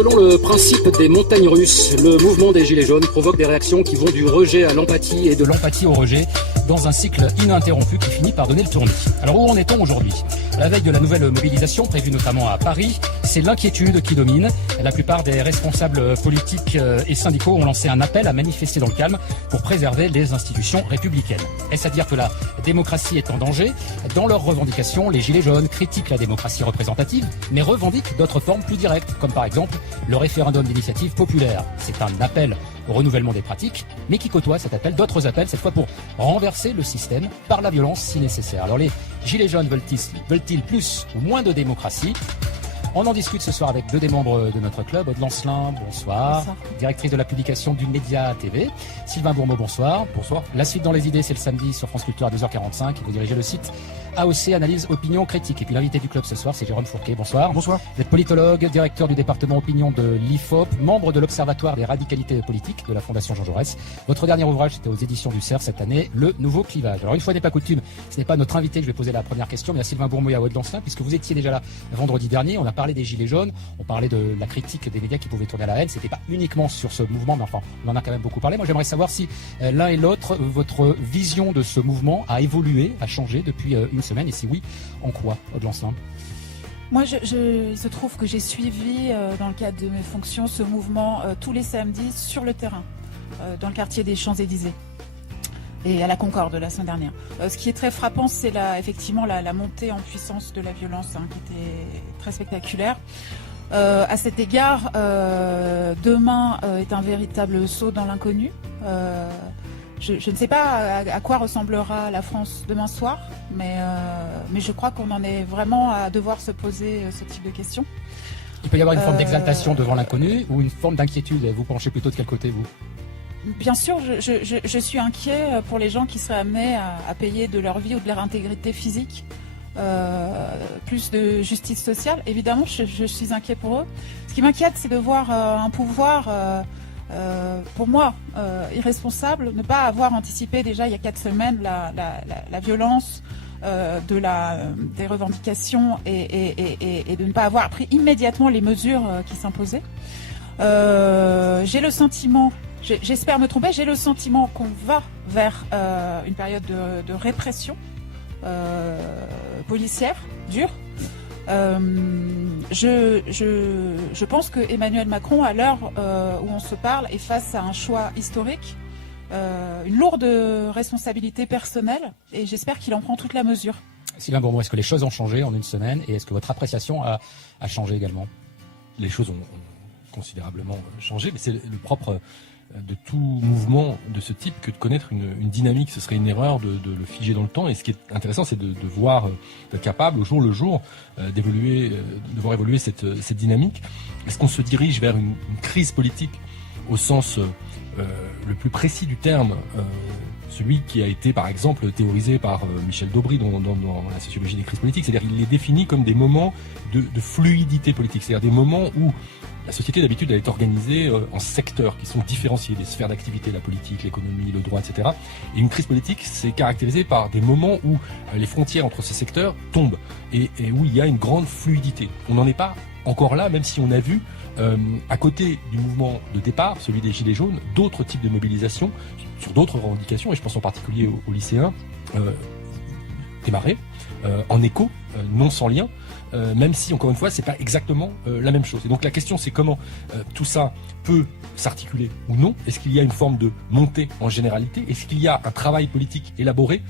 Selon le principe des montagnes russes, le mouvement des Gilets jaunes provoque des réactions qui vont du rejet à l'empathie et de l'empathie au rejet dans un cycle ininterrompu qui finit par donner le tournis. Alors où en est-on aujourd'hui ? À la veille de la nouvelle mobilisation prévue notamment à Paris, c'est l'inquiétude qui domine. La plupart des responsables politiques et syndicaux ont lancé un appel à manifester dans le calme pour préserver les institutions républicaines. Est-ce à dire que la démocratie est en danger ? Dans leurs revendications, les Gilets jaunes critiquent la démocratie représentative, mais revendiquent d'autres formes plus directes, comme par exemple le référendum d'initiative populaire. C'est un appel au renouvellement des pratiques, mais qui côtoie cet appel d'autres appels, cette fois pour renverser le système par la violence si nécessaire. Alors les Gilets jaunes veulent-ils plus ou moins de démocratie ? On en discute ce soir avec deux des membres de notre club. Aude Lancelin, bonsoir. Bonsoir. Directrice de la publication du Média TV. Sylvain Bourmeau, bonsoir. Bonsoir. La suite dans les idées, c'est le samedi sur France Culture à 2h45. Vous dirigez le site AOC, Analyse, Opinion, Critique. Et puis l'invité du club ce soir, c'est Jérôme Fourquet. Bonsoir. Bonsoir. Vous êtes politologue, directeur du département Opinion de l'IFOP, membre de l'Observatoire des radicalités politiques de la Fondation Jean Jaurès. Votre dernier ouvrage, c'était aux éditions du Cerf cette année, Le Nouveau Clivage. Alors une fois n'est pas coutume, ce n'est pas notre invité que je vais poser la première question, mais à Sylvain Bourmeau et à Aude Lancelin, puisque vous étiez déjà là vendredi dernier. On a parlé des Gilets jaunes, on parlait de la critique des médias qui pouvaient tourner à la haine. C'était pas uniquement sur ce mouvement, mais enfin, on en a quand même beaucoup parlé. Moi, j'aimerais savoir si l'un et l'autre, votre vision de ce mouvement a évolué, a changé depuis une semaine, et si oui, en quoi, Aude Lancelin ? Moi, il se trouve que j'ai suivi, dans le cadre de mes fonctions, ce mouvement tous les samedis sur le terrain, dans le quartier des Champs-Élysées et à la Concorde la semaine dernière. Ce qui est très frappant, c'est effectivement la montée en puissance de la violence, qui était très spectaculaire. À cet égard, demain est un véritable saut dans l'inconnu. Je ne sais pas à quoi ressemblera la France demain soir, mais je crois qu'on en est vraiment à devoir se poser ce type de questions. Il peut y avoir une forme d'exaltation devant l'inconnu ou une forme d'inquiétude. Vous penchez plutôt de quel côté, vous ? Bien sûr, je suis inquiet pour les gens qui seraient amenés à payer de leur vie ou de leur intégrité physique. Plus de justice sociale, évidemment, je suis inquiet pour eux. Ce qui m'inquiète, c'est de voir un pouvoir, pour moi, irresponsable, ne pas avoir anticipé déjà il y a 4 semaines la violence des revendications et de ne pas avoir pris immédiatement les mesures qui s'imposaient. J'ai le sentiment, j'espère me tromper, j'ai le sentiment qu'on va vers une période de répression policière, dure. Je pense que Emmanuel Macron, à l'heure où on se parle, est face à un choix historique, une lourde responsabilité personnelle, et j'espère qu'il en prend toute la mesure. Sylvain Bourmeau, est-ce que les choses ont changé en une semaine, et est-ce que votre appréciation a changé également ? Les choses ont considérablement changé, mais c'est le propre de tout mouvement de ce type que de connaître une dynamique. Ce serait une erreur de le figer dans le temps, et ce qui est intéressant, c'est de voir, d'être capable au jour le jour d'évoluer, de voir évoluer cette dynamique. Est-ce qu'on se dirige vers une crise politique au sens le plus précis du terme, celui qui a été par exemple théorisé par Michel Daubry dans la sociologie des crises politiques, c'est-à-dire il les définit comme des moments de fluidité politique, c'est-à-dire des moments où la société d'habitude elle est organisée en secteurs qui sont différenciés, des sphères d'activité, la politique, l'économie, le droit, etc. Et une crise politique, c'est caractérisé par des moments où les frontières entre ces secteurs tombent et où il y a une grande fluidité. On n'en est pas encore là, même si on a vu à côté du mouvement de départ, celui des Gilets jaunes, d'autres types de mobilisations sur d'autres revendications, et je pense en particulier aux lycéens, démarrer en écho, non sans lien, même si encore une fois c'est pas exactement la même chose. Et donc la question c'est comment tout ça peut s'articuler ou non. Est-ce qu'il y a une forme de montée en généralité? Est-ce qu'il y a un travail politique élaboré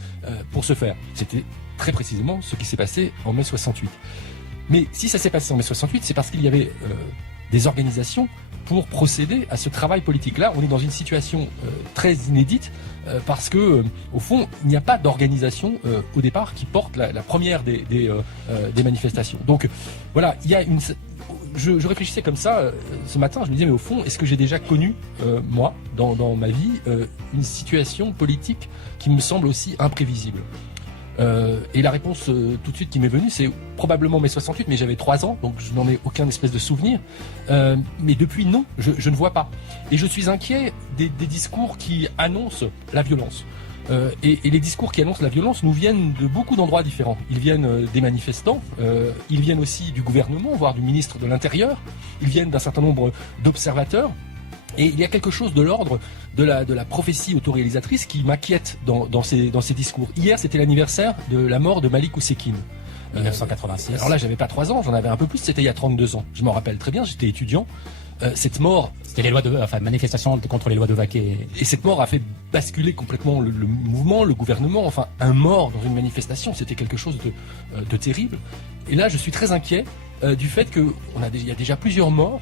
pour ce faire? C'était très précisément ce qui s'est passé en mai 68. Mais si ça s'est passé en mai 68, c'est parce qu'il y avait des organisations pour procéder à ce travail politique-là. On est dans une situation très inédite parce que, au fond, il n'y a pas d'organisation au départ qui porte la première des manifestations. Donc voilà, il y a une... Je réfléchissais comme ça ce matin, je me disais, mais au fond, est-ce que j'ai déjà connu, moi, dans ma vie, une situation politique qui me semble aussi imprévisible ? Et la réponse tout de suite qui m'est venue, c'est probablement mai 68, mais j'avais 3 ans, donc je n'en ai aucun espèce de souvenir. Mais depuis, non, je ne vois pas. Et je suis inquiet des discours qui annoncent la violence. Et les discours qui annoncent la violence nous viennent de beaucoup d'endroits différents. Ils viennent des manifestants, ils viennent aussi du gouvernement, voire du ministre de l'Intérieur, ils viennent d'un certain nombre d'observateurs. Et il y a quelque chose de l'ordre de la prophétie autoréalisatrice qui m'inquiète dans ces discours. Hier, c'était l'anniversaire de la mort de Malik Oussekine. 1986. Alors là, j'avais pas 3 ans, j'en avais un peu plus, c'était il y a 32 ans. Je m'en rappelle très bien, j'étais étudiant. Cette mort... C'était les lois manifestation contre les lois de Vaquet. Et cette mort a fait basculer complètement le mouvement, le gouvernement. Enfin, un mort dans une manifestation, c'était quelque chose de terrible. Et là, je suis très inquiet du fait qu'il y a déjà plusieurs morts.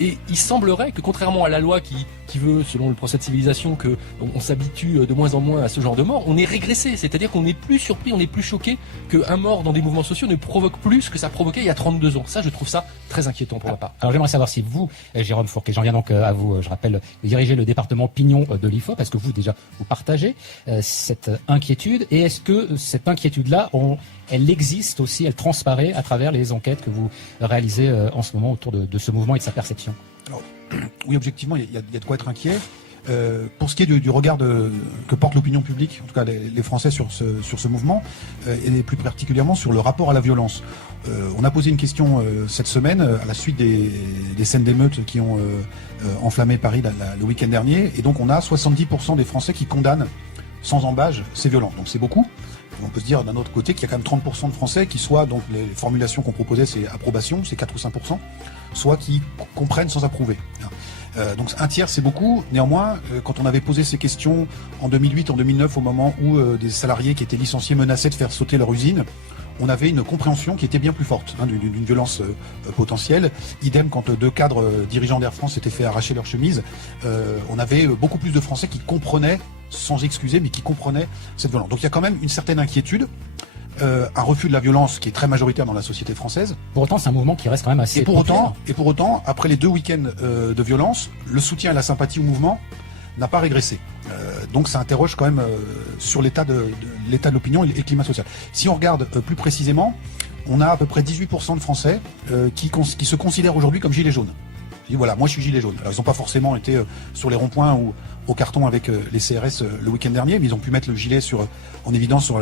Et il semblerait que, contrairement à la loi qui veut, selon le procès de civilisation, qu'on s'habitue de moins en moins à ce genre de mort, on est régressé. C'est-à-dire qu'on n'est plus surpris, on n'est plus choqué qu'un mort dans des mouvements sociaux ne provoque plus ce que ça provoquait il y a 32 ans. Ça, je trouve ça très inquiétant pour ma part. Alors j'aimerais savoir si vous, Jérôme Fourquet, j'en viens donc à vous, je rappelle, vous dirigez le département Pignon de l'IFOP. Est-ce que vous partagez cette inquiétude? Et est-ce que cette inquiétude-là, elle existe aussi, elle transparaît à travers les enquêtes que vous réalisez en ce moment autour de ce mouvement et de sa perception? Alors, oui, objectivement, il y a de quoi être inquiet. Pour ce qui est du regard que porte l'opinion publique, en tout cas les Français sur ce mouvement, et plus particulièrement sur le rapport à la violence. On a posé une question cette semaine à la suite des scènes d'émeutes qui ont enflammé Paris le week-end dernier, et donc on a 70% des Français qui condamnent sans embâge ces violences. Donc c'est beaucoup. On peut se dire d'un autre côté qu'il y a quand même 30% de Français qui soit, donc les formulations qu'on proposait, c'est approbation, c'est 4 ou 5%, soit qui comprennent sans approuver. Donc un tiers, c'est beaucoup. Néanmoins, quand on avait posé ces questions en 2008, en 2009, au moment où des salariés qui étaient licenciés menaçaient de faire sauter leur usine, on avait une compréhension qui était bien plus forte d'une violence potentielle. Idem quand 2 cadres dirigeants d'Air France s'étaient fait arracher leur chemise, on avait beaucoup plus de Français qui comprenaient, sans excuser, mais qui comprenaient cette violence. Donc il y a quand même une certaine inquiétude, un refus de la violence qui est très majoritaire dans la société française. Pour autant, c'est un mouvement qui reste quand même assez populaire. Et pour autant, après les 2 week-ends de violence, le soutien et la sympathie au mouvement n'a pas régressé. Donc ça interroge quand même sur l'état de l'opinion et le climat social. Si on regarde plus précisément, on a à peu près 18% de Français qui se considèrent aujourd'hui comme gilets jaunes. Je dis voilà, moi je suis gilet jaune. Alors ils n'ont pas forcément été sur les ronds-points ou au carton avec les CRS le week-end dernier, mais ils ont pu mettre le gilet en évidence sur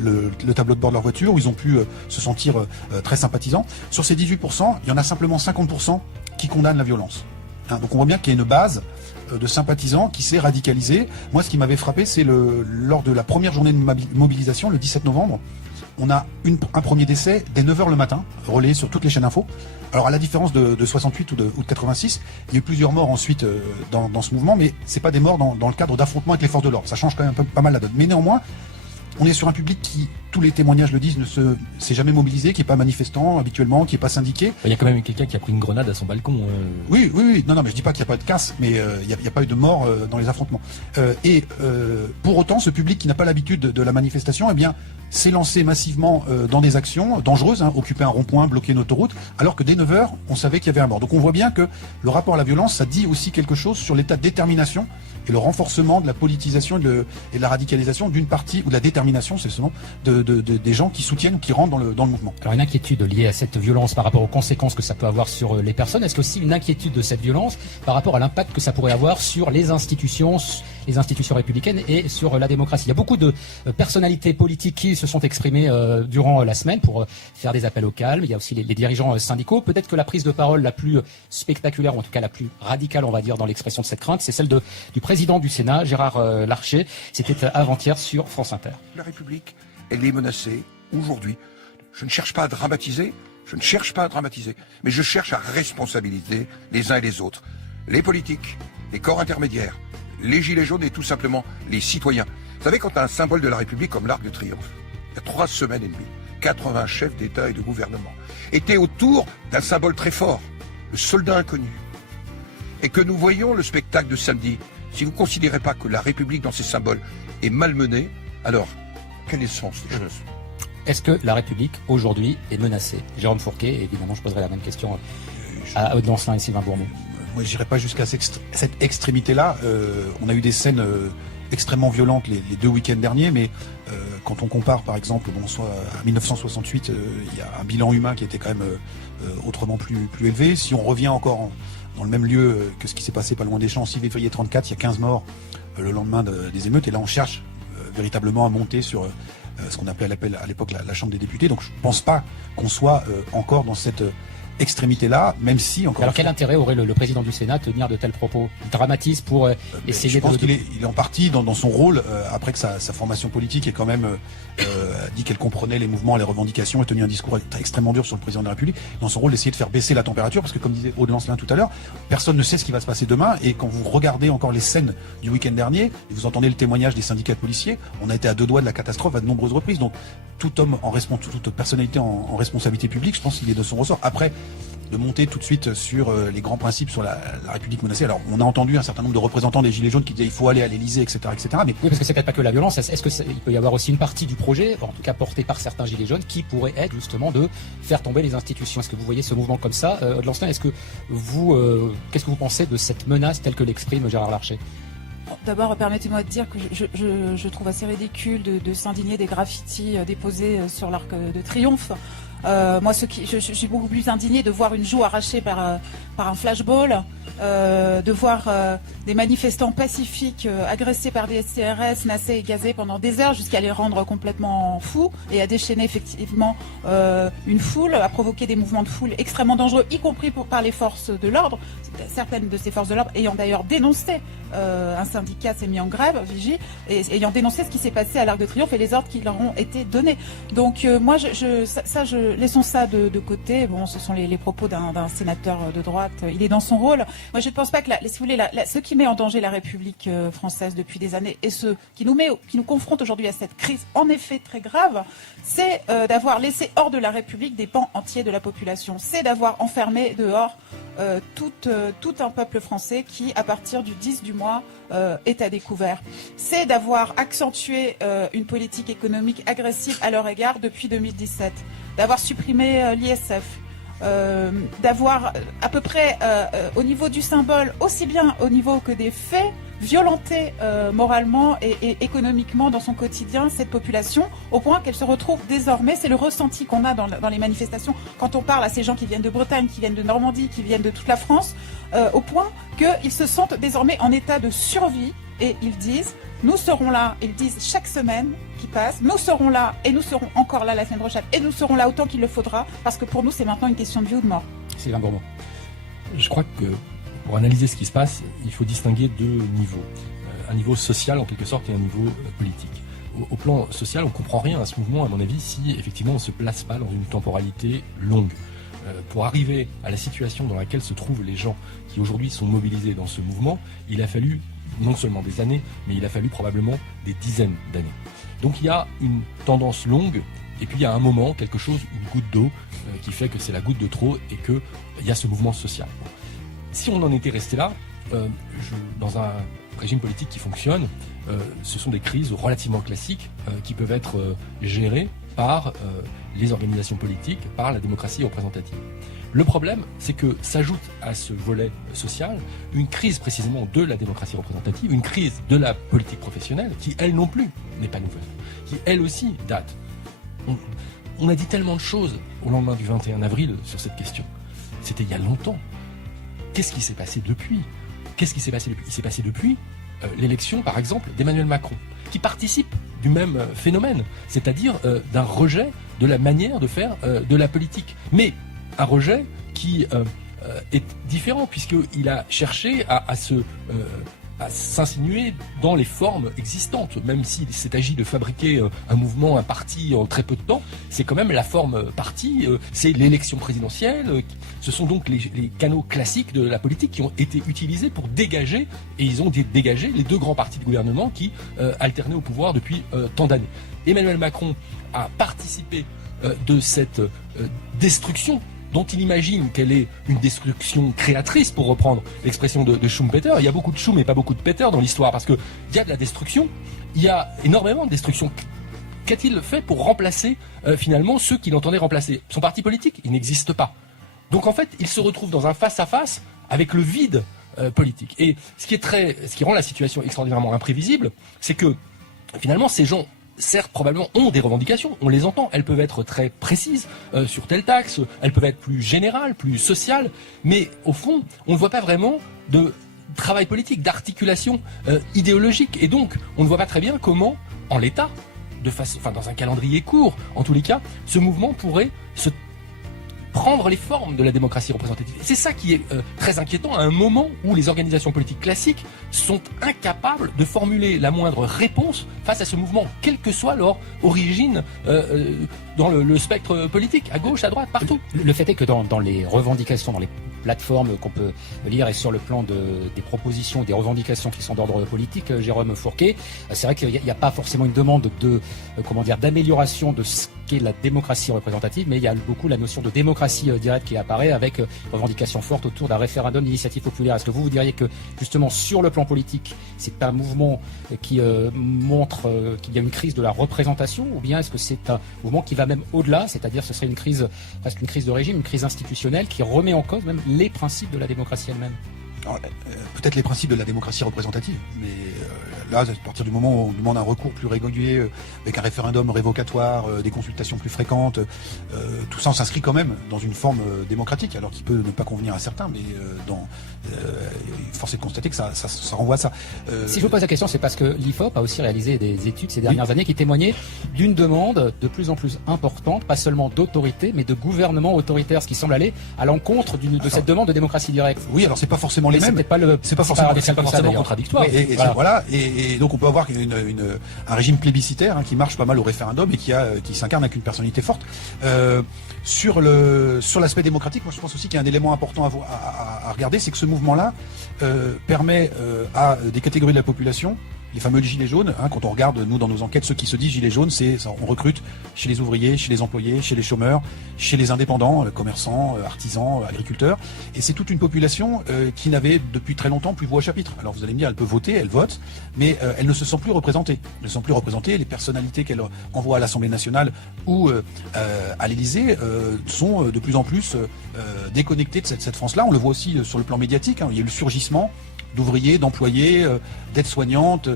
le tableau de bord de leur voiture, où ils ont pu se sentir très sympathisants. Sur ces 18%, il y en a simplement 50% qui condamnent la violence. Donc on voit bien qu'il y a une base de sympathisants qui s'est radicalisée. Moi, ce qui m'avait frappé, c'est lors de la première journée de mobilisation, le 17 novembre, on a un premier décès dès 9h le matin, relayé sur toutes les chaînes info. Alors à la différence de 68 ou de 86, il y a eu plusieurs morts ensuite dans ce mouvement, mais c'est pas des morts dans le cadre d'affrontements avec les forces de l'ordre. Ça change quand même pas mal la donne. Mais néanmoins, on est sur un public qui, tous les témoignages le disent, ne s'est jamais mobilisé, qui est pas manifestant habituellement, qui est pas syndiqué. Il y a quand même quelqu'un qui a pris une grenade à son balcon. Oui. Non, mais je dis pas qu'il n'y a pas de casse, mais il n'y a pas eu de mort dans les affrontements. Pour autant, ce public qui n'a pas l'habitude de la manifestation, eh bien, s'est lancé massivement dans des actions dangereuses, occuper un rond-point, bloquer une autoroute, alors que dès 9h, on savait qu'il y avait un mort. Donc on voit bien que le rapport à la violence, ça dit aussi quelque chose sur l'état de détermination et le renforcement de la politisation et de la radicalisation d'une partie, ou de la détermination, c'est ce nom, des gens qui soutiennent ou qui rentrent dans le mouvement. Alors une inquiétude liée à cette violence par rapport aux conséquences que ça peut avoir sur les personnes. Est-ce qu'aussi une inquiétude de cette violence par rapport à l'impact que ça pourrait avoir sur les institutions républicaines et sur la démocratie? Il y a beaucoup de personnalités politiques qui se sont exprimées durant la semaine pour faire des appels au calme. Il y a aussi les dirigeants syndicaux. Peut-être que la prise de parole la plus spectaculaire, ou en tout cas la plus radicale, on va dire, dans l'expression de cette crainte, c'est celle du président du Sénat, Gérard Larcher. C'était avant-hier sur France Inter. La République, elle est menacée aujourd'hui. Je ne cherche pas à dramatiser, mais je cherche à responsabiliser les uns et les autres. Les politiques, les corps intermédiaires, les gilets jaunes et tout simplement les citoyens. Vous savez, quand on a un symbole de la République comme l'Arc de Triomphe, il y a 3 semaines et demie, 80 chefs d'État et de gouvernement étaient autour d'un symbole très fort, le soldat inconnu. Et que nous voyons le spectacle de samedi, si vous ne considérez pas que la République dans ses symboles est malmenée, alors quel est le sens des choses ? Est-ce que la République aujourd'hui est menacée? Jérôme Fourquet, évidemment je poserai la même question à Aude Lancelin et Sylvain Bourmont. Moi je n'irai pas jusqu'à cette extrémité-là. On a eu des scènes extrêmement violentes les 2 week-ends derniers, mais quand on compare par exemple soit à 1968, il y a un bilan humain qui était quand même autrement plus élevé. Si on revient encore dans le même lieu que ce qui s'est passé pas loin des Champs, 6 février 34, il y a 15 morts le lendemain des émeutes, et là on cherche véritablement à monter sur ce qu'on appelait à l'époque la Chambre des députés. Donc je pense pas qu'on soit encore dans cette extrémité-là, même si encore. Alors quel intérêt aurait le président du Sénat à tenir de tels propos? Il dramatise pour essayer je pense de... qu'il est en partie dans son rôle, après que sa formation politique ait quand même dit qu'elle comprenait les mouvements, les revendications et tenu un discours extrêmement dur sur le président de la République, dans son rôle d'essayer de faire baisser la température, parce que comme disait Aude Lancelin tout à l'heure, personne ne sait ce qui va se passer demain, et quand vous regardez encore les scènes du week-end dernier, et vous entendez le témoignage des syndicats de policiers, on a été à 2 doigts de la catastrophe à de nombreuses reprises. Donc tout homme toute personnalité en responsabilité publique, je pense qu'il est de son ressort. Après, de monter tout de suite sur les grands principes sur la République menacée. Alors, on a entendu un certain nombre de représentants des Gilets jaunes qui disaient il faut aller à l'Élysée, etc., etc. Mais oui, parce que c'est peut-être pas que la violence. Est-ce qu'il peut y avoir aussi une partie du projet, en tout cas portée par certains Gilets jaunes, qui pourrait être justement de faire tomber les institutions? Est-ce que vous voyez ce mouvement comme ça, Aude Lancelin? Est-ce que vous, qu'est-ce que vous pensez de cette menace telle que l'exprime Gérard Larcher? D'abord, permettez-moi de dire que je trouve assez ridicule de s'indigner des graffitis déposés sur l'Arc de Triomphe. Moi, je suis beaucoup plus indignée de voir une joue arrachée par un flashball, de voir des manifestants pacifiques agressés par des SCRS, nassés et gazés pendant des heures jusqu'à les rendre complètement fous et à déchaîner effectivement une foule, à provoquer des mouvements de foule extrêmement dangereux, y compris par les forces de l'ordre. Certaines de ces forces de l'ordre ayant d'ailleurs dénoncé, un syndicat s'est mis en grève, Vigie, et ayant dénoncé ce qui s'est passé à l'Arc de Triomphe et les ordres qui leur ont été donnés. Donc moi, laissons ça de côté. Bon, ce sont les propos d'un sénateur de droite. Il est dans son rôle. Moi, je ne pense pas que, si vous voulez, ce qui met en danger la République française depuis des années et ce qui nous confronte aujourd'hui à cette crise, en effet très grave, c'est d'avoir laissé hors de la République des pans entiers de la population. C'est d'avoir enfermé dehors tout un peuple français qui, à partir du 10 du mois, est à découvert. C'est d'avoir accentué une politique économique agressive à leur égard depuis 2017, d'avoir supprimé l'ISF, d'avoir à peu près au niveau du symbole, aussi bien au niveau que des faits, violenté moralement et économiquement dans son quotidien cette population, au point qu'elle se retrouve désormais, c'est le ressenti qu'on a dans les manifestations, quand on parle à ces gens qui viennent de Bretagne, qui viennent de Normandie, qui viennent de toute la France, au point qu'ils se sentent désormais en état de survie et ils disent nous serons là, ils disent chaque semaine qui passe, nous serons là et nous serons encore là la semaine prochaine et nous serons là autant qu'il le faudra, parce que pour nous c'est maintenant une question de vie ou de mort. Sylvain Gourmand. Je crois que pour analyser ce qui se passe, il faut distinguer 2 niveaux. Un niveau social en quelque sorte et un niveau politique. Au plan social, on ne comprend rien à ce mouvement, à mon avis, si effectivement on ne se place pas dans une temporalité longue. Pour arriver à la situation dans laquelle se trouvent les gens qui aujourd'hui sont mobilisés dans ce mouvement, il a fallu non seulement des années, mais il a fallu probablement des dizaines d'années. Donc il y a une tendance longue, et puis il y a un moment, quelque chose, une goutte d'eau, qui fait que c'est la goutte de trop et qu'il y a ce mouvement social. Si on en était resté là, dans un régime politique qui fonctionne, ce sont des crises relativement classiques qui peuvent être gérées par les organisations politiques, par la démocratie représentative. Le problème, c'est que s'ajoute à ce volet social une crise précisément de la démocratie représentative, une crise de la politique professionnelle qui, elle non plus, n'est pas nouvelle, qui, elle aussi, date. On a dit tellement de choses au lendemain du 21 avril sur cette question. C'était il y a longtemps. Qu'est-ce qui s'est passé depuis ? Il s'est passé depuis l'élection, par exemple, d'Emmanuel Macron, qui participe du même phénomène, c'est-à-dire d'un rejet de la manière de faire de la politique. Mais un rejet qui est différent, puisqu'il a cherché à s'insinuer dans les formes existantes, même s'il s'est agi de fabriquer un mouvement, un parti en très peu de temps, c'est quand même la forme parti, c'est l'élection présidentielle, ce sont donc les canaux classiques de la politique qui ont été utilisés pour dégager, et ils ont dégagé les 2 grands partis de gouvernement qui alternaient au pouvoir depuis tant d'années. Emmanuel Macron a participé de cette destruction dont il imagine qu'elle est une destruction créatrice, pour reprendre l'expression de Schumpeter. Il y a beaucoup de Schum et pas beaucoup de Peter dans l'histoire, parce qu'il y a de la destruction, il y a énormément de destruction. Qu'a-t-il fait pour remplacer finalement ceux qu'il entendait remplacer ? Son parti politique, il n'existe pas. Donc en fait, il se retrouve dans un face-à-face avec le vide politique. Et ce qui rend la situation extraordinairement imprévisible, c'est que finalement ces gens, certes, probablement, ont des revendications, on les entend, elles peuvent être très précises sur telle taxe, elles peuvent être plus générales, plus sociales, mais au fond, on ne voit pas vraiment de travail politique, d'articulation idéologique, et donc on ne voit pas très bien comment en l'état, dans un calendrier court, en tous les cas, ce mouvement pourrait se prendre les formes de la démocratie représentative. Et c'est ça qui est très inquiétant à un moment où les organisations politiques classiques sont incapables de formuler la moindre réponse face à ce mouvement, quelle que soit leur origine dans le spectre politique, à gauche, à droite, partout. Le fait est que dans les revendications, dans les plateformes qu'on peut lire et sur le plan des propositions, des revendications qui sont d'ordre politique, Jérôme Fourquet, c'est vrai qu'il n'y a pas forcément une demande d'amélioration de ce qu'est la démocratie représentative, mais il y a beaucoup la notion de démocratie directe qui apparaît avec revendications fortes autour d'un référendum d'initiative populaire. Est-ce que vous diriez que justement sur le plan politique, c'est un mouvement qui montre qu'il y a une crise de la représentation, ou bien est-ce que c'est un mouvement qui va même au-delà, c'est-à-dire ce serait presque une crise de régime, une crise institutionnelle qui remet en cause même les principes de la démocratie elle-même? Peut-être les principes de la démocratie représentative, mais là, à partir du moment où on demande un recours plus régulier, avec un référendum révocatoire, des consultations plus fréquentes, tout ça, on s'inscrit quand même dans une forme démocratique, alors qu'il peut ne pas convenir à certains, mais force est de constater que ça renvoie à ça. Si je vous pose la question, c'est parce que l'IFOP a aussi réalisé des études ces dernières années qui témoignaient d'une demande de plus en plus importante, pas seulement d'autorité, mais de gouvernement autoritaire, ce qui semble aller à l'encontre de cette demande de démocratie directe. Oui, alors c'est pas forcément les mêmes. C'est pas forcément contradictoire. Et donc on peut avoir un régime plébiscitaire qui marche pas mal au référendum et qui s'incarne avec une personnalité forte. Sur l'aspect démocratique, moi je pense aussi qu'il y a un élément important à regarder, c'est que ce mouvement-là permet à des catégories de la population, les fameux gilets jaunes, quand on regarde, nous, dans nos enquêtes, ceux qui se disent gilets jaunes, on recrute chez les ouvriers, chez les employés, chez les chômeurs, chez les indépendants, commerçants, artisans, agriculteurs. Et c'est toute une population qui n'avait depuis très longtemps plus voix au chapitre. Alors vous allez me dire, elle peut voter, elle vote, mais elle ne se sent plus représentée. Elle ne se sent plus représentée. Les personnalités qu'elle envoie à l'Assemblée nationale ou à l'Élysée sont de plus en plus déconnectées de cette France-là. On le voit aussi sur le plan médiatique. Il y a eu le surgissement d'ouvriers, d'employés, d'aides-soignantes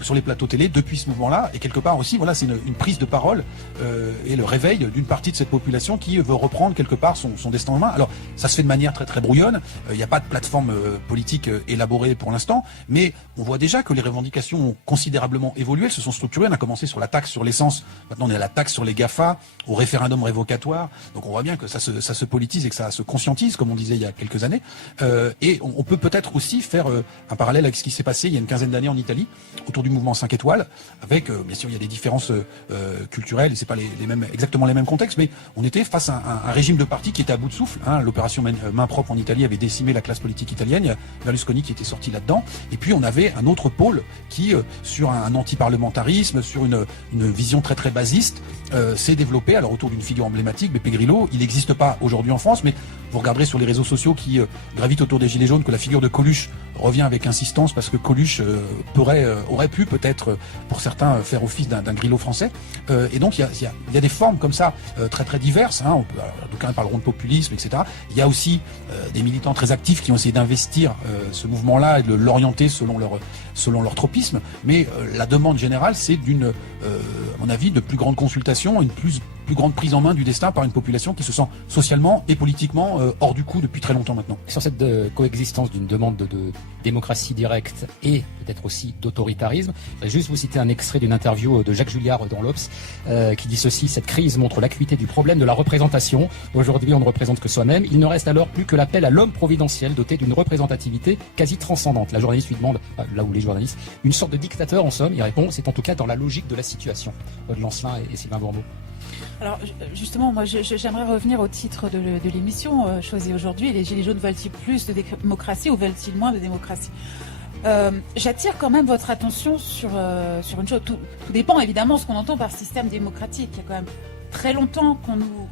sur les plateaux télé depuis ce mouvement-là. Et quelque part aussi, voilà, c'est une prise de parole et le réveil d'une partie de cette population qui veut reprendre quelque part son destin en main. Alors, ça se fait de manière très très brouillonne. Il n'y a pas de plateforme politique élaborée pour l'instant, mais on voit déjà que les revendications ont considérablement évolué, elles se sont structurées. On a commencé sur la taxe sur l'essence, maintenant on est à la taxe sur les GAFA, au référendum révocatoire. Donc on voit bien que ça se politise et que ça se conscientise, comme on disait il y a quelques années. Et on peut peut-être aussi faire un parallèle avec ce qui s'est passé il y a une quinzaine d'années en Italie autour du mouvement 5 étoiles, avec bien sûr il y a des différences culturelles et c'est pas exactement les mêmes contextes, mais on était face à un régime de parti qui était à bout de souffle. L'opération main propre en Italie avait décimé la classe politique italienne. Il y a Berlusconi qui était sorti là-dedans, et puis on avait un autre pôle qui, sur un anti-parlementarisme, sur une vision très très basiste, s'est développé alors autour d'une figure emblématique, Beppe Grillo. Il n'existe pas aujourd'hui en France, mais vous regarderez sur les réseaux sociaux qui gravitent autour des Gilets jaunes que la figure de Coluche revient avec insistance, parce que Coluche aurait pu peut-être pour certains faire office d'un Grillo français. Et donc il y a des formes comme ça très très diverses. D'aucuns parleront de populisme, etc. Il y a aussi des militants très actifs qui ont essayé d'investir ce mouvement-là et de l'orienter selon leur tropisme. Mais la demande générale, c'est à mon avis, de plus grande consultation, une plus grande prise en main du destin par une population qui se sent socialement et politiquement hors du coup depuis très longtemps maintenant. Sur cette coexistence d'une demande de démocratie directe et peut-être aussi d'autoritarisme, je vais juste vous citer un extrait d'une interview de Jacques Julliard dans l'Obs qui dit ceci: cette crise montre l'acuité du problème de la représentation. Aujourd'hui, on ne représente que soi-même. Il ne reste alors plus que l'appel à l'homme providentiel doté d'une représentativité quasi transcendante. La journaliste lui demande, là où les journalistes, une sorte de dictateur en somme. Il répond: c'est en tout cas dans la logique de la situation. Aude Lancelin et Sylvain Bourbeau. Alors justement, moi j'aimerais revenir au titre de l'émission choisie aujourd'hui. Les Gilets jaunes veulent-ils plus de démocratie ou veulent-ils moins de démocratie? J'attire quand même votre attention sur une chose. Tout dépend évidemment de ce qu'on entend par système démocratique. Il y a quand même très longtemps qu'on nous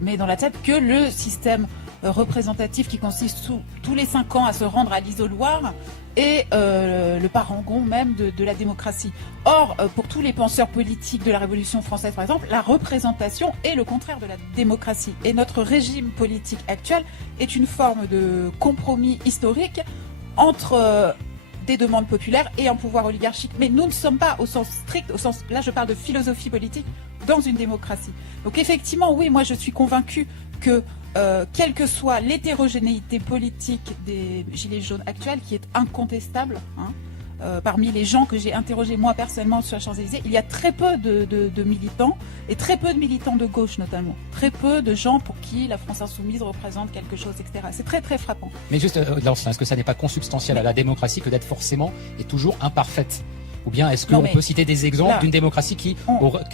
met dans la tête que le système représentatif qui consiste tous les 5 ans à se rendre à l'isoloir est le parangon même de la démocratie. Or, pour tous les penseurs politiques de la Révolution française, par exemple, la représentation est le contraire de la démocratie. Et notre régime politique actuel est une forme de compromis historique entre des demandes populaires et un pouvoir oligarchique. Mais nous ne sommes pas au sens strict, là je parle de philosophie politique, dans une démocratie. Donc effectivement, oui, moi je suis convaincue que quelle que soit l'hétérogénéité politique des Gilets jaunes actuels, qui est incontestable, parmi les gens que j'ai interrogés moi personnellement sur la Champs-Élysées, il y a très peu de militants, et très peu de militants de gauche notamment. Très peu de gens pour qui la France Insoumise représente quelque chose, etc. C'est très très frappant. Mais juste, est-ce que ça n'est pas consubstantiel à la démocratie que d'être forcément et toujours imparfaite? Ou bien est-ce qu'on peut citer des exemples d'une démocratie qui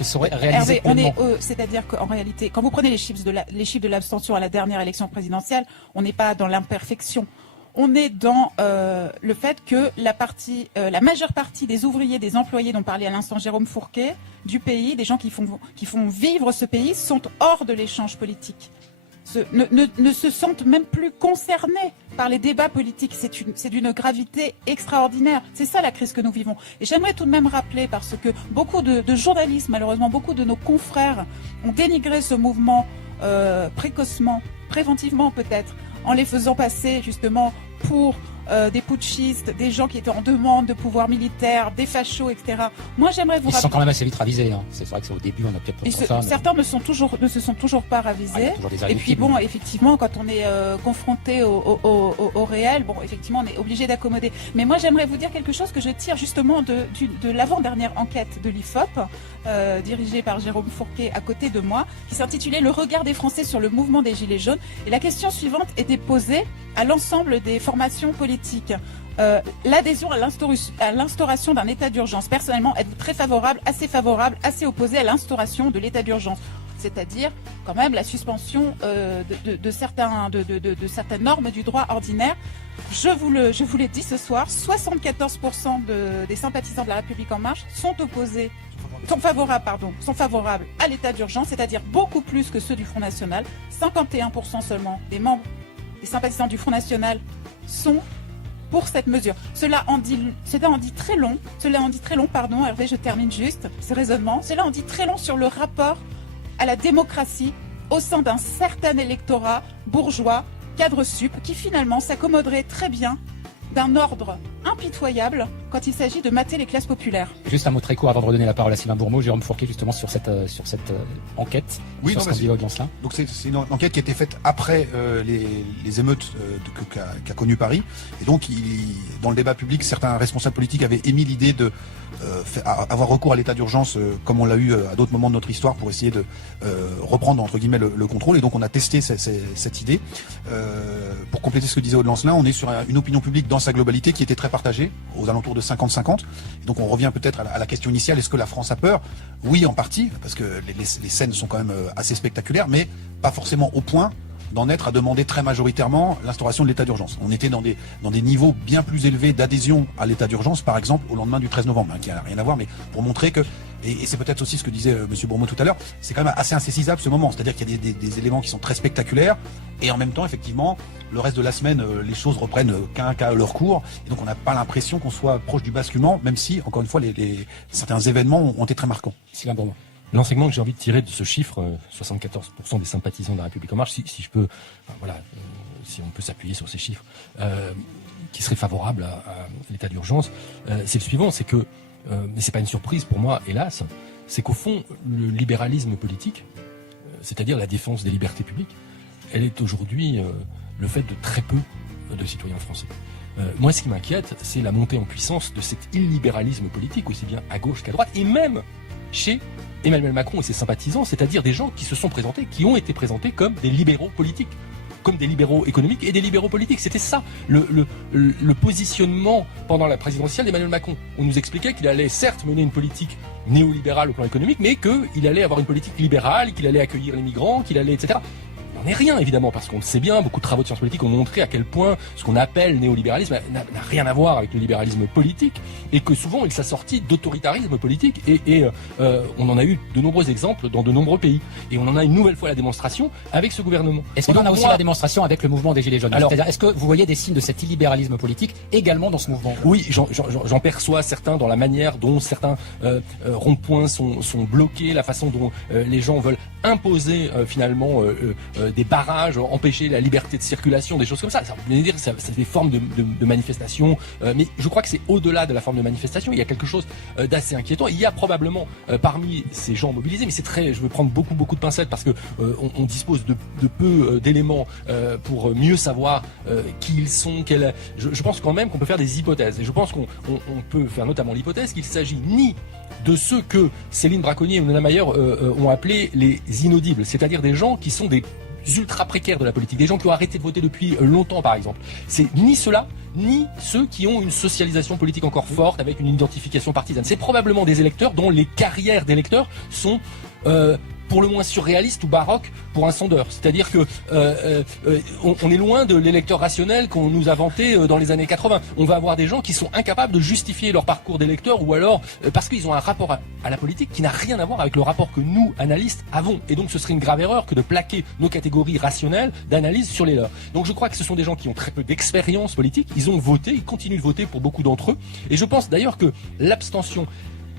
serait réalisée pleinement? C'est-à-dire qu'en réalité, quand vous prenez les chiffres de l'abstention à la dernière élection présidentielle, on n'est pas dans l'imperfection. On est dans le fait que la majeure partie des ouvriers, des employés dont parlait à l'instant Jérôme Fourquet, du pays, des gens qui font vivre ce pays, sont hors de l'échange politique. Ne se sentent même plus concernés par les débats politiques. C'est d'une gravité extraordinaire. C'est ça la crise que nous vivons. Et j'aimerais tout de même rappeler, parce que beaucoup de journalistes, malheureusement, beaucoup de nos confrères ont dénigré ce mouvement précocement, préventivement peut-être, en les faisant passer justement pour des putschistes, des gens qui étaient en demande de pouvoir militaire, des fachos, etc. Moi, j'aimerais vous rappeler... Ils sont quand même assez vite ravisés. Hein. C'est vrai que c'est au début, on a peut-être pour ça. Certains ne se sont toujours pas ravisés. Et puis bon, effectivement, quand on est confronté au réel, bon, effectivement, on est obligé d'accommoder. Mais moi, j'aimerais vous dire quelque chose que je tire justement de l'avant-dernière enquête de l'IFOP, dirigée par Jérôme Fourquet à côté de moi, qui s'intitulait « Le regard des Français sur le mouvement des Gilets jaunes ». Et la question suivante était posée à l'ensemble des formations politiques. L'adhésion à l'instauration d'un état d'urgence. Personnellement, êtes-vous très favorable, assez opposé à l'instauration de l'état d'urgence? C'est-à-dire quand même la suspension de certaines normes du droit ordinaire. Je vous l'ai dit ce soir, 74% des sympathisants de la République En Marche sont favorables à l'état d'urgence, c'est-à-dire beaucoup plus que ceux du Front National. 51% seulement des membres, des sympathisants du Front National sont pour cette mesure. Cela en dit très long, Hervé, je termine juste ce raisonnement. Cela en dit très long sur le rapport à la démocratie au sein d'un certain électorat bourgeois, cadre sup, qui finalement s'accommoderait très bien d'un ordre impitoyable quand il s'agit de mater les classes populaires. Juste un mot très court avant de redonner la parole à Sylvain Bourmeau, Jérôme Fourquet, justement sur cette enquête. Oui, sur ce candidat audience-là. Donc c'est une enquête qui a été faite après les émeutes qu'a connu Paris. Et donc, dans le débat public, certains responsables politiques avaient émis l'idée de avoir recours à l'état d'urgence, comme on l'a eu à d'autres moments de notre histoire, pour essayer de reprendre entre guillemets le contrôle. Et donc, on a testé cette idée. Pour compléter ce que disait Aude Lancelin, on est sur une opinion publique dans sa globalité qui était très partagée, aux alentours de 50-50. Donc on revient peut-être à la question initiale, est-ce que la France a peur? Oui, en partie, parce que les scènes sont quand même assez spectaculaires, mais pas forcément au point d'en être à demander très majoritairement l'instauration de l'état d'urgence. On était dans des niveaux bien plus élevés d'adhésion à l'état d'urgence, par exemple, au lendemain du 13 novembre, qui n'a rien à voir, mais pour montrer que, et c'est peut-être aussi ce que disait Monsieur Bourmeau tout à l'heure, c'est quand même assez insaisissable ce moment, c'est-à-dire qu'il y a des éléments qui sont très spectaculaires, et en même temps, effectivement, le reste de la semaine, les choses reprennent qu'à leur cours, et donc on n'a pas l'impression qu'on soit proche du basculement, même si, encore une fois, certains événements ont été très marquants. Sylvain Bourmeau. L'enseignement que j'ai envie de tirer de ce chiffre, 74% des sympathisants de la République En Marche, si je peux, si on peut s'appuyer sur ces chiffres, qui seraient favorables à l'état d'urgence, c'est le suivant, c'est que, mais c'est pas une surprise pour moi, hélas, c'est qu'au fond, le libéralisme politique, c'est-à-dire la défense des libertés publiques, elle est aujourd'hui le fait de très peu de citoyens français. Moi, ce qui m'inquiète, c'est la montée en puissance de cet illibéralisme politique, aussi bien à gauche qu'à droite, et même chez Emmanuel Macron et ses sympathisants, c'est-à-dire des gens qui se sont présentés, qui ont été présentés comme des libéraux politiques, comme des libéraux économiques et des libéraux politiques. C'était ça, le positionnement pendant la présidentielle d'Emmanuel Macron. On nous expliquait qu'il allait certes mener une politique néolibérale au plan économique, mais qu'il allait avoir une politique libérale, qu'il allait accueillir les migrants, qu'il allait, etc. On n'est rien, évidemment, parce qu'on le sait bien, beaucoup de travaux de sciences politiques ont montré à quel point ce qu'on appelle néolibéralisme n'a rien à voir avec le libéralisme politique, et que souvent il s'assortit d'autoritarisme politique, et on en a eu de nombreux exemples dans de nombreux pays, et on en a une nouvelle fois la démonstration avec ce gouvernement. Est-ce qu'on en a aussi la démonstration avec le mouvement des Gilets jaunes? C'est-à-dire, est-ce que vous voyez des signes de cet illibéralisme politique également dans ce mouvement? Oui, j'en perçois certains dans la manière dont certains ronds-points sont bloqués, la façon dont les gens veulent imposer finalement des barrages, empêcher la liberté de circulation, des choses comme ça. Ça veut dire c'est des formes de manifestation, mais je crois que c'est au-delà de la forme de manifestation. Il y a quelque chose d'assez inquiétant. Il y a probablement parmi ces gens mobilisés, mais c'est je veux prendre beaucoup de pincettes parce que on dispose de peu d'éléments pour mieux savoir qui ils sont. Je pense quand même qu'on peut faire des hypothèses, et je pense qu'on peut faire notamment l'hypothèse qu'il s'agit ni de ceux que Céline Braconnier et Nona Mayer ont appelés les inaudibles, c'est-à-dire des gens qui sont des ultra précaires de la politique, des gens qui ont arrêté de voter depuis longtemps par exemple. C'est ni ceux-là, ni ceux qui ont une socialisation politique encore forte avec une identification partisane. C'est probablement des électeurs dont les carrières d'électeurs sont pour le moins surréaliste ou baroque pour un sondeur. C'est-à-dire que on est loin de l'électeur rationnel qu'on nous a vanté dans les années 80. On va avoir des gens qui sont incapables de justifier leur parcours d'électeur, ou alors parce qu'ils ont un rapport à la politique qui n'a rien à voir avec le rapport que nous, analystes, avons. Et donc ce serait une grave erreur que de plaquer nos catégories rationnelles d'analyse sur les leurs. Donc je crois que ce sont des gens qui ont très peu d'expérience politique. Ils ont voté, ils continuent de voter pour beaucoup d'entre eux. Et je pense d'ailleurs que l'abstention,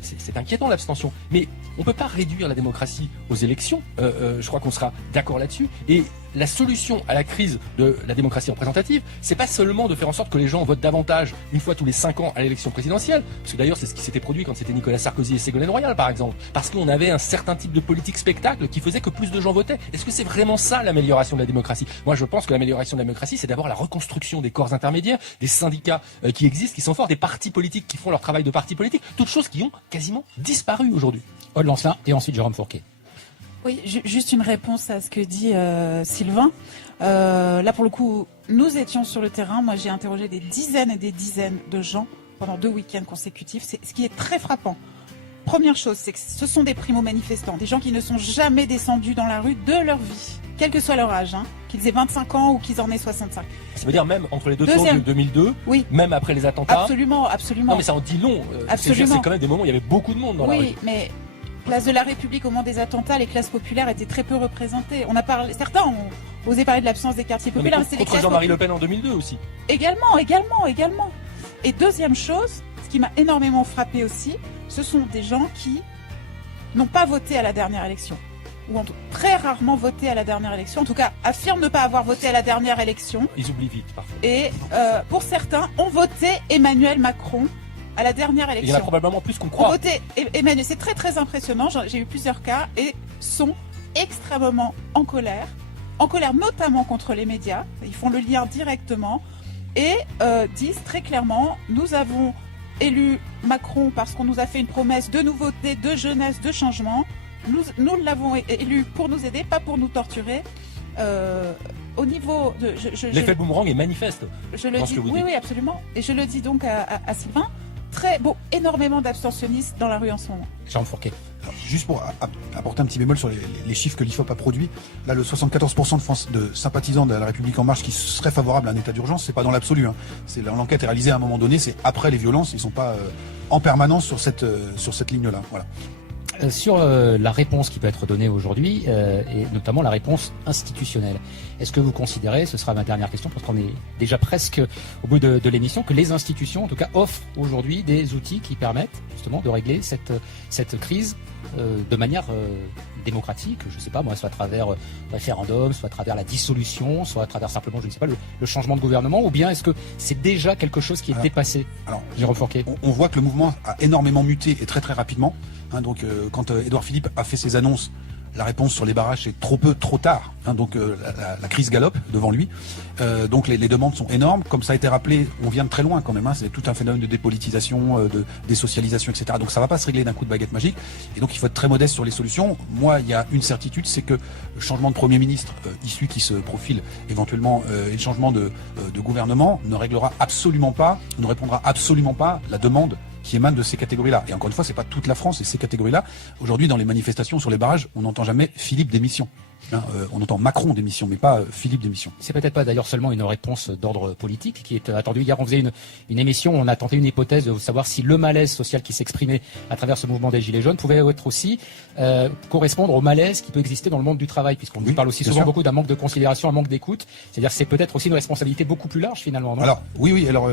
c'est inquiétant l'abstention, mais on ne peut pas réduire la démocratie aux élections, je crois qu'on sera d'accord là-dessus, et la solution à la crise de la démocratie représentative, c'est pas seulement de faire en sorte que les gens votent davantage une fois tous les 5 ans à l'élection présidentielle, parce que d'ailleurs c'est ce qui s'était produit quand c'était Nicolas Sarkozy et Ségolène Royal par exemple, parce qu'on avait un certain type de politique spectacle qui faisait que plus de gens votaient. Est-ce que c'est vraiment ça l'amélioration de la démocratie? Moi je pense que l'amélioration de la démocratie, c'est d'abord la reconstruction des corps intermédiaires, des syndicats qui existent, qui sont forts, des partis politiques qui font leur travail de partis politiques, toutes choses qui ont quasiment disparu aujourd'hui. Aude Lancelin et ensuite Jérôme Fourquet. Oui, juste une réponse à ce que dit Sylvain. Là, pour le coup, nous étions sur le terrain. Moi, j'ai interrogé des dizaines et des dizaines de gens pendant 2 week-ends consécutifs. C'est ce qui est très frappant. Première chose, c'est que ce sont des primo-manifestants, des gens qui ne sont jamais descendus dans la rue de leur vie, quel que soit leur âge, qu'ils aient 25 ans ou qu'ils en aient 65. Ça veut dire même entre les deux tours de 2002, oui. Même après les attentats. Absolument. Non, mais ça en dit long. C'est quand même des moments où il y avait beaucoup de monde dans la rue. Oui, mais place de la République, au moment des attentats, les classes populaires étaient très peu représentées. Certains ont osé parler de l'absence des quartiers populaires. Mais contre Jean-Marie Le Pen en 2002 aussi. Également. Et deuxième chose, ce qui m'a énormément frappé aussi, ce sont des gens qui n'ont pas voté à la dernière élection, ou ont très rarement voté à la dernière élection, en tout cas affirment ne pas avoir voté à la dernière élection. Ils oublient vite parfois. Et pour certains, ont voté Emmanuel Macron à la dernière élection. Il y en a probablement plus qu'on croit. Ont voté Emmanuel, c'est très impressionnant, j'ai eu plusieurs cas, et sont extrêmement en colère notamment contre les médias, ils font le lien directement, et disent très clairement, nous avons élu Macron parce qu'on nous a fait une promesse de nouveauté, de jeunesse, de changement. Nous l'avons élu pour nous aider, pas pour nous torturer. Au niveau de... L'effet boomerang est manifeste. Je le dis, oui, absolument. Et je le dis donc à Sylvain, énormément d'abstentionnistes dans la rue en ce moment. Jérôme Fourquet. Alors, juste pour apporter un petit bémol sur les chiffres que l'IFOP a produits, là le 74% de sympathisants de la République En Marche qui seraient favorables à un état d'urgence, c'est pas dans l'absolu. L'enquête est réalisée à un moment donné, c'est après les violences, ils sont pas en permanence sur cette ligne-là. Voilà. Sur la réponse qui peut être donnée aujourd'hui, et notamment la réponse institutionnelle. Est-ce que vous considérez, ce sera ma dernière question, parce qu'on est déjà presque au bout de l'émission, que les institutions, en tout cas, offrent aujourd'hui des outils qui permettent justement de régler cette crise de manière démocratique, je ne sais pas moi, soit à travers référendum, soit à travers la dissolution, soit à travers simplement, je ne sais pas, le changement de gouvernement, ou bien est-ce que c'est déjà quelque chose qui est dépassé? Alors, Jérôme Fourquet. On voit que le mouvement a énormément muté et très rapidement. Donc quand Édouard Philippe a fait ses annonces, la réponse sur les barrages c'est trop tard. Donc la crise galope devant lui. Donc les demandes sont énormes. Comme ça a été rappelé, on vient de très loin quand même. C'est tout un phénomène de dépolitisation, de désocialisation, etc. Donc ça va pas se régler d'un coup de baguette magique. Et donc il faut être très modeste sur les solutions. Moi, il y a une certitude, c'est que le changement de Premier ministre issu qui se profile éventuellement et le changement de gouvernement ne répondra absolument pas la demande qui émanent de ces catégories-là. Et encore une fois, c'est pas toute la France et ces catégories-là. Aujourd'hui, dans les manifestations sur les barrages, on n'entend jamais Philippe démission. On entend Macron démission, mais pas Philippe démission. C'est peut-être pas d'ailleurs seulement une réponse d'ordre politique qui est attendue. Hier, on faisait une émission, on a tenté une hypothèse de savoir si le malaise social qui s'exprimait à travers ce mouvement des Gilets jaunes pouvait être aussi correspondre au malaise qui peut exister dans le monde du travail, puisqu'on nous parle aussi souvent beaucoup d'un manque de considération, un manque d'écoute. C'est-à-dire que c'est peut-être aussi une responsabilité beaucoup plus large finalement. Non ? Alors, oui. Alors,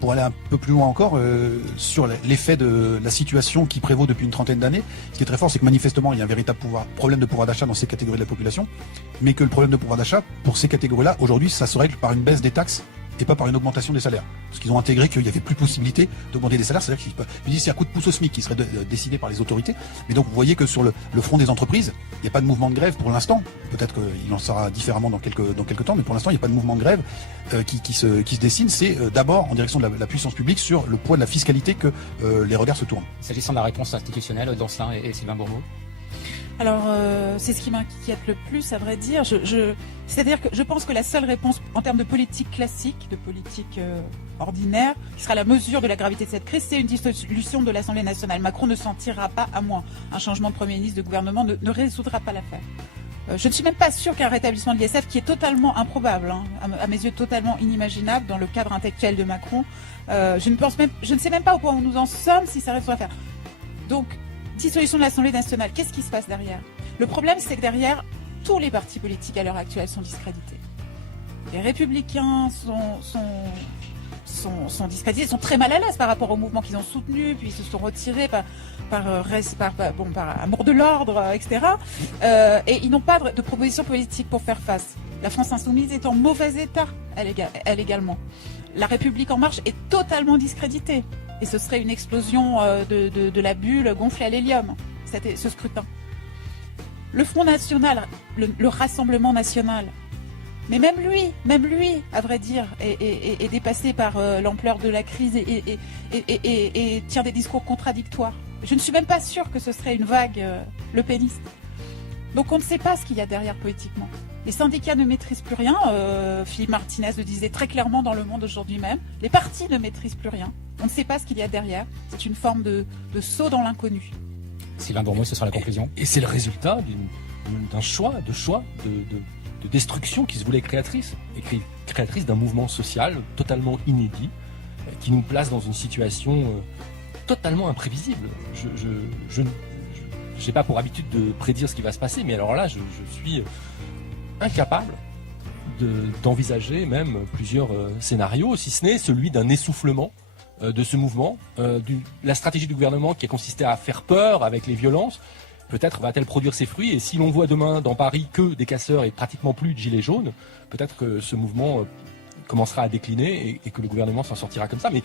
Pour aller un peu plus loin encore, sur l'effet de la situation qui prévaut depuis une trentaine d'années, ce qui est très fort, c'est que manifestement, il y a un véritable problème de pouvoir d'achat dans ces catégories de la population, mais que le problème de pouvoir d'achat, pour ces catégories-là, aujourd'hui, ça se règle par une baisse des taxes et pas par une augmentation des salaires. Parce qu'ils ont intégré qu'il n'y avait plus possibilité d'augmenter des salaires, c'est-à-dire qu'ils disent c'est un coup de pouce au SMIC qui serait décidé par les autorités. Mais donc vous voyez que sur le front des entreprises, il n'y a pas de mouvement de grève pour l'instant. Peut-être qu'il en sera différemment dans quelques temps, mais pour l'instant il n'y a pas de mouvement de grève qui se dessine. C'est d'abord en direction de la puissance publique sur le poids de la fiscalité que les regards se tournent. S'agissant de la réponse institutionnelle, Aude Lancelin et Sylvain Bourmeau. Alors, c'est ce qui m'inquiète le plus, à vrai dire. C'est-à-dire que je pense que la seule réponse en termes de politique classique, de politique ordinaire, qui sera la mesure de la gravité de cette crise, c'est une dissolution de l'Assemblée nationale. Macron ne s'en tirera pas à moins. Un changement de Premier ministre, de gouvernement ne résoudra pas l'affaire. Je ne suis même pas sûre qu'un rétablissement de l'ISF, qui est totalement improbable, à mes yeux totalement inimaginable dans le cadre intellectuel de Macron, je ne sais même pas au point où nous en sommes si ça résoudra l'affaire. Donc, dissolution de l'Assemblée nationale, qu'est-ce qui se passe derrière? Le problème, c'est que derrière, tous les partis politiques à l'heure actuelle sont discrédités. Les Républicains sont discrédités, sont très mal à l'aise par rapport au mouvement qu'ils ont soutenu, puis ils se sont retirés par amour de l'ordre, etc. Et ils n'ont pas de proposition politique pour faire face. La France insoumise est en mauvais état, elle également. La République en marche est totalement discréditée. Et ce serait une explosion de la bulle gonflée à l'hélium, ce scrutin. Le Front National, le Rassemblement National, mais même lui, à vrai dire, est dépassé par l'ampleur de la crise et tient des discours contradictoires. Je ne suis même pas sûre que ce serait une vague lepéniste. Donc on ne sait pas ce qu'il y a derrière politiquement. Les syndicats ne maîtrisent plus rien. Philippe Martinez le disait très clairement dans Le Monde aujourd'hui même. Les partis ne maîtrisent plus rien. On ne sait pas ce qu'il y a derrière. C'est une forme de saut dans l'inconnu. Sylvain Bourmeau, ce sera la conclusion. Et c'est le résultat d'un choix de destruction qui se voulait créatrice d'un mouvement social totalement inédit, qui nous place dans une situation totalement imprévisible. Je n'ai pas pour habitude de prédire ce qui va se passer, mais alors là, je suis incapable d'envisager même plusieurs scénarios, si ce n'est celui d'un essoufflement de ce mouvement, la stratégie du gouvernement qui a consisté à faire peur avec les violences. Peut-être va-t-elle produire ses fruits, et si l'on voit demain dans Paris que des casseurs et pratiquement plus de gilets jaunes, peut-être que ce mouvement commencera à décliner et que le gouvernement s'en sortira comme ça. Mais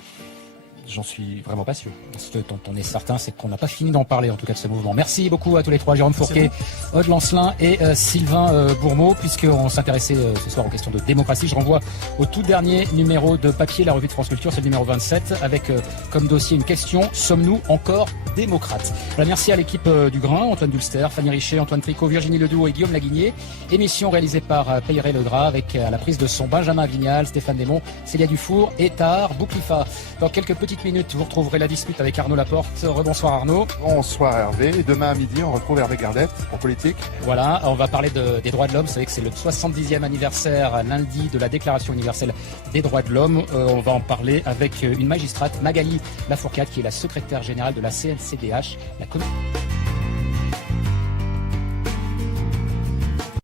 j'en suis vraiment pas sûr. Ce dont on est certain, c'est qu'on n'a pas fini d'en parler, en tout cas de ce mouvement. Merci beaucoup à tous les trois, Jérôme Fourquet, Aude Lancelin et Sylvain Bourmeau, puisqu'on s'intéressait ce soir aux questions de démocratie. Je renvoie au tout dernier numéro de papier, la revue de France Culture, c'est le numéro 27, avec comme dossier une question: sommes-nous encore démocrates? Voilà, merci à l'équipe du Grain, Antoine Dulster, Fanny Richet, Antoine Tricot, Virginie Ledoux et Guillaume Laguigné. Émission réalisée par Peyret Legras, avec à la prise de son Benjamin Vignal, Stéphane Desmond, Célia Dufour et Tahar Bouklifa. Dans quelques petites minutes, vous retrouverez la dispute avec Arnaud Laporte. Rebonsoir Arnaud. Bonsoir Hervé. Et demain à midi, on retrouve Hervé Gardette pour Politique. Voilà, on va parler des droits de l'homme. Vous savez que c'est le 70e anniversaire lundi de la Déclaration universelle des droits de l'homme. On va en parler avec une magistrate, Magali Lafourcade, qui est la secrétaire générale de la CNCDH, la commission.